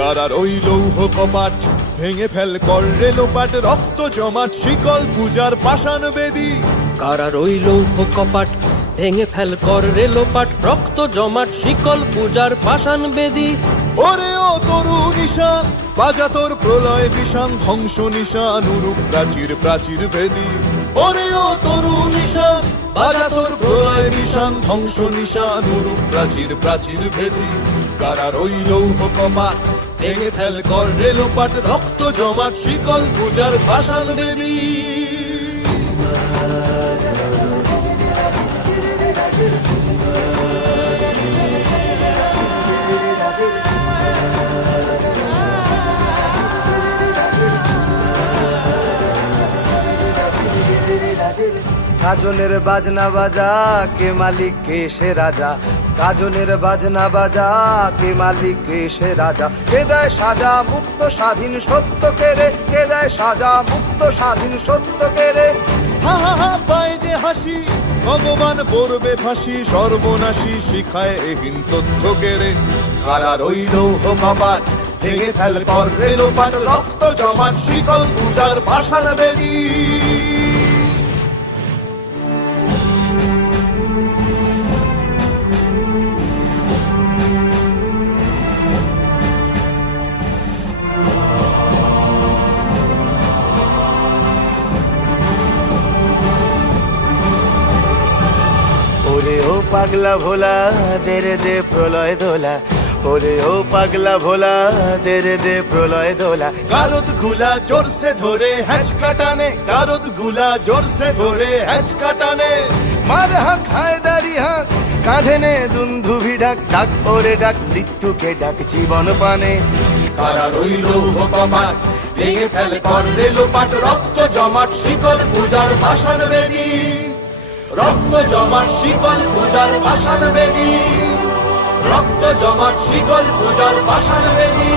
কারার ওই লৌহ কপাট ভেঙে ফেল কর রে লোপাট, রক্ত জমাট শিকল পূজার পাষাণ বেদী। কারার ওই লৌহ কপাট ভেঙে ফেল কর রে লোপাট, রক্ত জমাট শিকল পূজার পাষাণ বেদী। ওরে ও তরু নিশান বাজা তোর প্রলয় বিষান, ধ্বংস নিশান উরূপ প্রাচীর প্রাচীর ভেদী। ওরে ও তরু নিশান বাজা তোর প্রলয় বিষান, ধ্বংস নিশান উরূপ প্রাচীর প্রাচীর ভেদী। কারার ওই লৌহ কপাট ভেঙে ফেল কর রে লোপাট, রক্ত জমাট শিকল পূজার পাষাণ বেদী। গাজনের বাজনা বাজা কে মালিক কে সে রাজা, গাজনের বাজনা বাজা কে মালিক কে সে রাজা। কে দেয় সাজা মুক্ত স্বাধীন সত্য কেড়ে, কে দেয় সাজা মুক্ত স্বাধীন সত্য কেড়ে। হা হা হা পায় যে হাসি ভগবান পড়বে ফাঁসি, সর্বনাশী শিখায় এহীন তথ্য কেড়ে। কারার ওই লৌহ কপাট ভেঙে ফেল কর রে লোপাট, রক্ত জমাট শিকল পূজার পাষাণ বেদী। ওরে ও পাগলা ভোলা দে রে দে প্রলয় দোলা, ওরে ও পাগলা ভোলা দে রে দে প্রলয় দোলা। গারদ গুলা জোরসে ধরে হ্যাচকা টানে, গারদ গুলা জোরসে ধরে হ্যাচকা টানে। মার হাক হায়দারি হাক কাঁধে নে দুন্ধুভি ডাক, ডাক ওরে ডাক মৃত্যুকে ডাক জীবন পানে। কারার ওই লৌহ কপাট ভেঙে ফেল কর রে লোপাট, রক্ত জমাট শিকল পূজার পাষাণ বেদী। রক্ত জমাট শিকল পূজার পাষাণ বেদী, রক্ত জমাট শিকল পূজার পাষাণ বেদী।